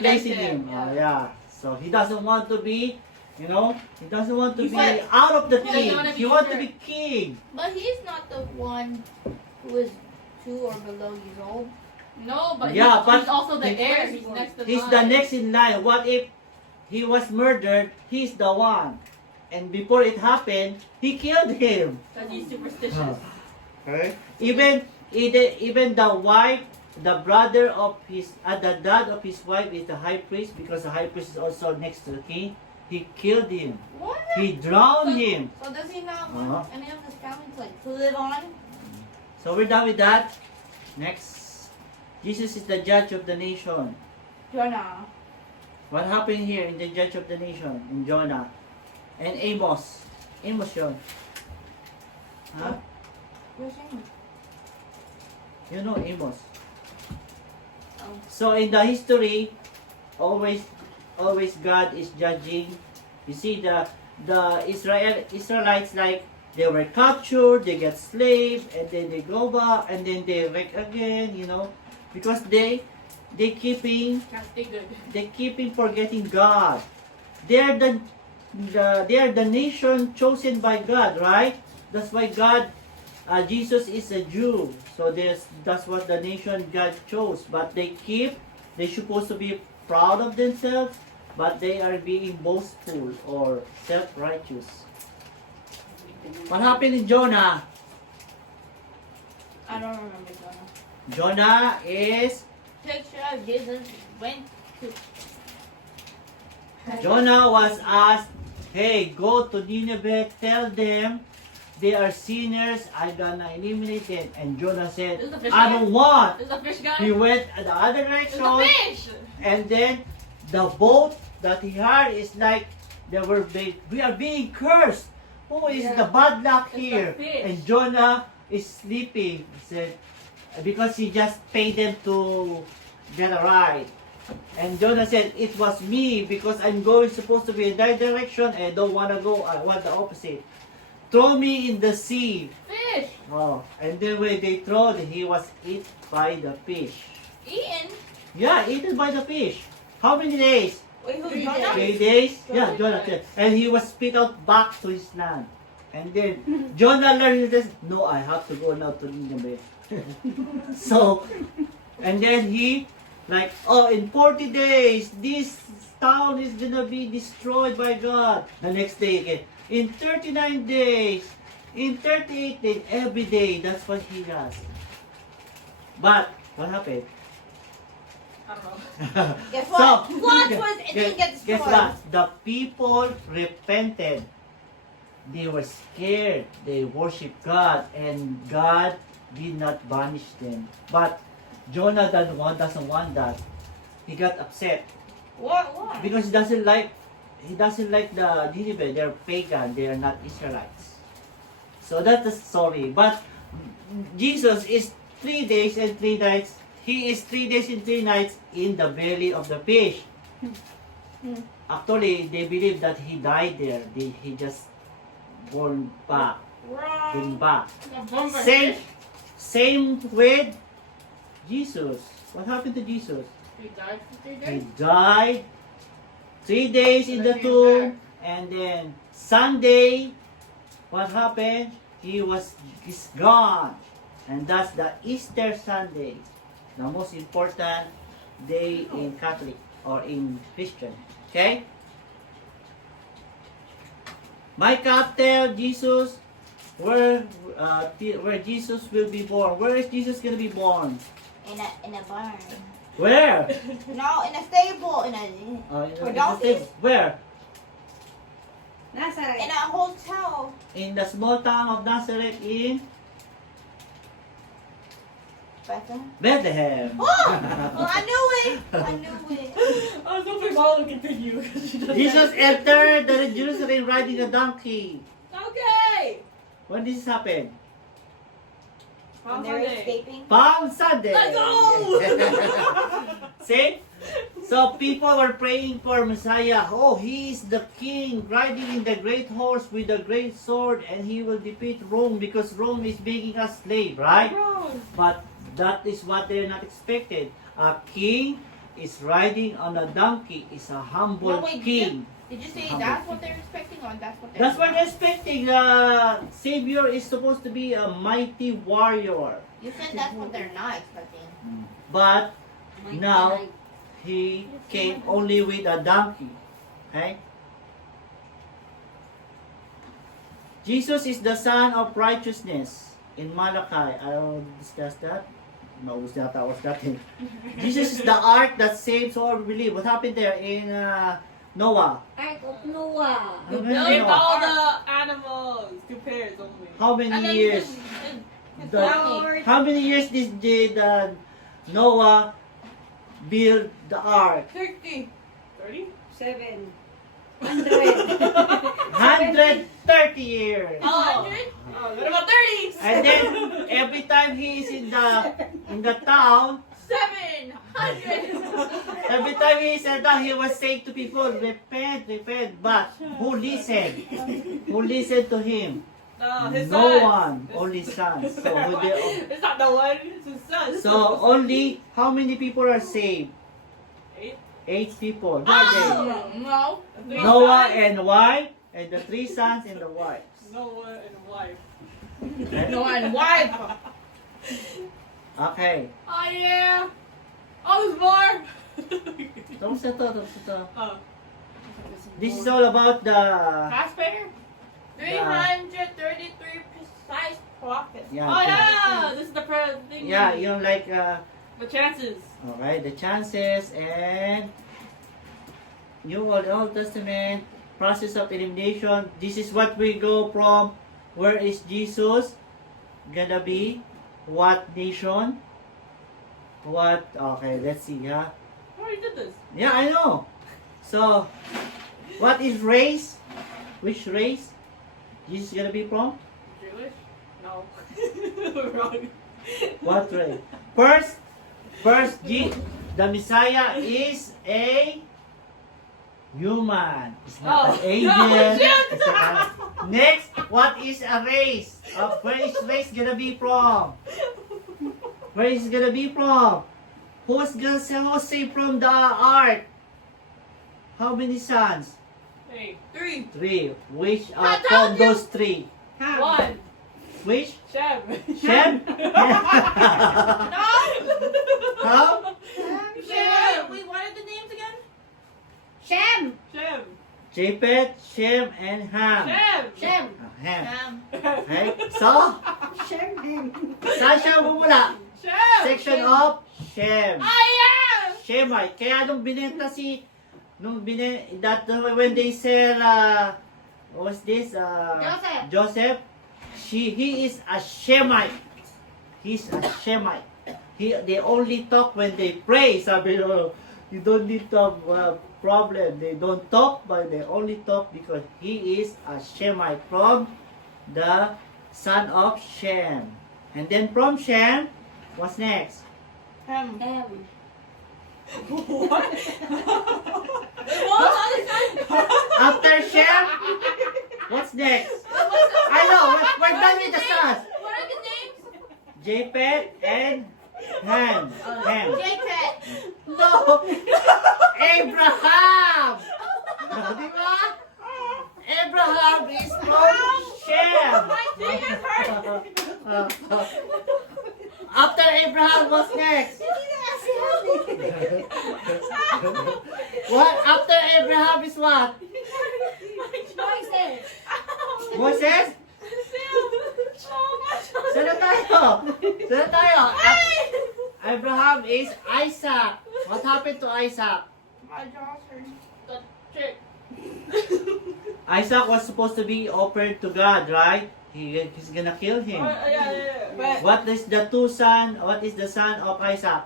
Placing him. Yeah. Yeah. So he doesn't want to be, he doesn't want to He's be like- out of the he doesn't king. wanna be He wants to sure. be king. But he's not the one who is 2 or below years old. No, but Yeah, but he's also the he- heir. He's next in He's line. the next in line. What if he was murdered? He's the one. And before it happened, he killed him. Because he's superstitious. Okay. Even the wife, the brother of his, the dad of his wife is the high priest, because the high priest is also next to the king. He killed him. What? He drowned him. So does he not Uh-huh. want any of his family to live on? So we're done with that. Next, Jesus is the judge of the nation. Jonah. What happened here in the judge of the nation in Jonah and Amos? Amos yun. Huh? Where's him? You know Amos. Oh. So in the history, always God is judging. You see the Israelites, like, they were captured, they get slave, and then they go back, and then they wreck again, because they keeping forgetting God. They are the nation chosen by God, right? That's why Jesus is a Jew. So that's what the nation God chose. But they're supposed to be proud of themselves, but they are being boastful or self-righteous. What happened in Jonah? I don't remember Jonah. Jonah is Picture of Jesus went to. Jonah was asked, hey, go to Nineveh, tell them they are sinners, I'm gonna eliminate them. And Jonah said, This is the fish I guy? don't want. There's a fish guy. He went the other There's direction, a fish. and then the boat that he had is like, we are being cursed. Who is Yeah. the bad luck It's the here? fish. And Jonah is sleeping. He said, because he just paid them to get a ride. And Jonah said, it was me, because I'm supposed to be in that direction, and I don't want to go. I want the opposite. Throw me in the sea. Fish. Oh, and then when they throw, he was eaten by the fish. Ian? Yeah, eaten by the fish. How many days? Wait, who? 3 Jonah? 3 days? Yeah, Jonah. Jonah. And he was spit out back to his land. And then Jonah learned this. No, I have to go now to Nineveh. So, and then he, like, in 40 days, this town is gonna be destroyed by God. The next day again. In 39 days, in 38 days, every day, that's what he does. But, what happened? I don't know. Guess what? Flood was it didn't get Guess destroyed. what? The people repented. They were scared. They worshiped God, and God did not banish them. But Jonah doesn't want that. He got upset What? What? because he doesn't like the Nineveh. They're pagan. They are not Israelites. So that's the story. But Jesus is 3 days and 3 nights. He is 3 days and 3 nights in the belly of the fish. Actually, they believe that he died there. He just born back, came Wrong. back. A bumper Same, fish. same with Jesus. What happened to Jesus? He died for 3 He days. died 3 days in the tomb, and then Sunday, what happened? He's gone, and that's the Easter Sunday, the most important day in Catholic or in Christian. Okay. Micah, tell Jesus where Jesus will be born. Where is Jesus gonna be born? In a barn. Where? No, in a stable. For donkeys? Where? In a hotel. In the small town of Nazareth in Bethlehem. Bethlehem. Oh! Well, I knew it. I knew it. I was hoping Mom would continue. Jesus entered the Jerusalem riding a donkey. Okay. When did this happen? When Palm they're Sunday. escaping. Palm Sunday. Let's go! See? So people were praying for Messiah. Oh, he is the king riding in the great horse with a great sword, and he will defeat Rome because Rome is making us slave, right? Wrong. But that is what they're not expected. A king is riding on a donkey is a humble No, wait, king. Did you say Humble that's king. what they're expecting or that's what they're That's what they're expecting. Savior is supposed to be a mighty warrior. You said that's what they're not expecting. But now he came only with a donkey. Okay? Jesus is the son of righteousness in Malachi. I'll discuss that. Naubos na tawas natin. Jesus is the ark that saves all who believe. What happened there in Noah? Ark of Noah. Ano They yun, have Noah? all the animals. 2 pairs only. How And many then years? How many years did Noah build the ark? 60. 30? 7. 130 years. Oh. Oh, what about 30? And then every time he is in the town, 700. every time he is in the town, he was saying to people, repent, repent. But who listened? Who listened to him? No, his No sons. one, only sons. So, It's not the one, it's his son. so only how many people are saved? 8. 8 people. Who are they? No. Noah and wife, and the 3 sons and the wives. Noah and wife. Okay? No and wife. Okay. Oh yeah. Oh, there's more. Tapos na to, tapos na to. Oh. This is all about the Taxpayer? 333 precise profits. Yeah, Oh yeah. This is the thing. yeah, yung like The chances. okay, the chances and New Old Testament process of elimination. This is what we go from. Where is Jesus gonna be? What nation? What? Okay, let's see. I already did this. Yeah, I know. So, what is race? Which race Jesus gonna be from? Jewish? No. Wrong. What race? First, the Messiah is a human. It's not Oh, an angel. no, shit. It's next, what is a race? Where is race gonna be from? Where is it gonna be from? Who's say from the ark? How many sons? Hey, 3. 3. Which I are from told you. those 3? 1. Which? Shem. Shem? No! How? Shem! We wanted the names again? Shem! Shem. Japheth, Shem, and Ham. Shem. Shem! Ham. Shem. Okay? So, saan siya bumula? Shem. Section of Shem. I am. Shemite. Kaya nung binenta when they sell, what's this? Joseph. Joseph. He is a Shemite. He's a Shemite. They only talk when they pray. Sabi nyo, you don't need to have problem. They don't talk, but they only talk because he is a Shemite from the son of Shem. And then from Shem, what's next? Shem. What? After Shem, what's next? I know, we're done with the sons. What are the names? Japheth and Ham. Ham. Japheth. No! Abraham! Di ba? Abraham is from Shem. My thing is hurt. After Abraham, what's next? What? After Abraham is what? Choices. Moses? Saan tayo? Saan tayo? Abraham is Isaac. What happened to Isaac? My jaw's hurting. The trick. Isaac was supposed to be offered to God, right? He's gonna kill him. Yeah. But What is the two son? What is the son of Isaac?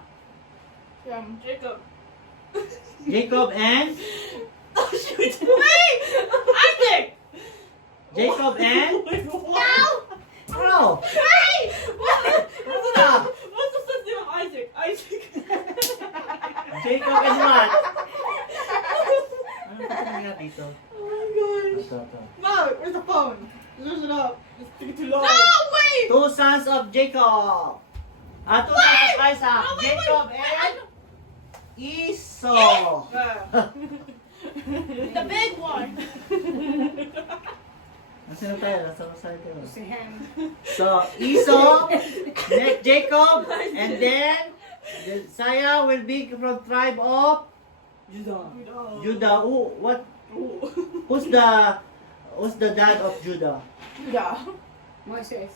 Jacob. Jacob and Oh shoot! Wait! Isaac! Jacob and No! no. Wait! What? Ano? What's the son's name of Isaac? Isaac. Jacob and what? Ano ba dito? Oh my gosh. Ito. Mom, where's the phone? Lose it up. It's taking too long. Wait! Two sons of Jacob. Two sons of Isaac. No, wait, Jacob wait. and Esau. The big one. Nasaan na tayo? Nasa side tayo. Si Ham. So, Esau, then Jacob, and then Josiah will be from tribe of Judah. Who's the dad of Judah? Yeah. Moses.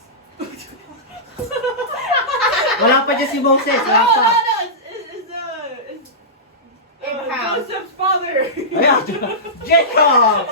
Wala pa dyan si Moses. Wala pa. It's Joseph's father. Ayan, Jacob.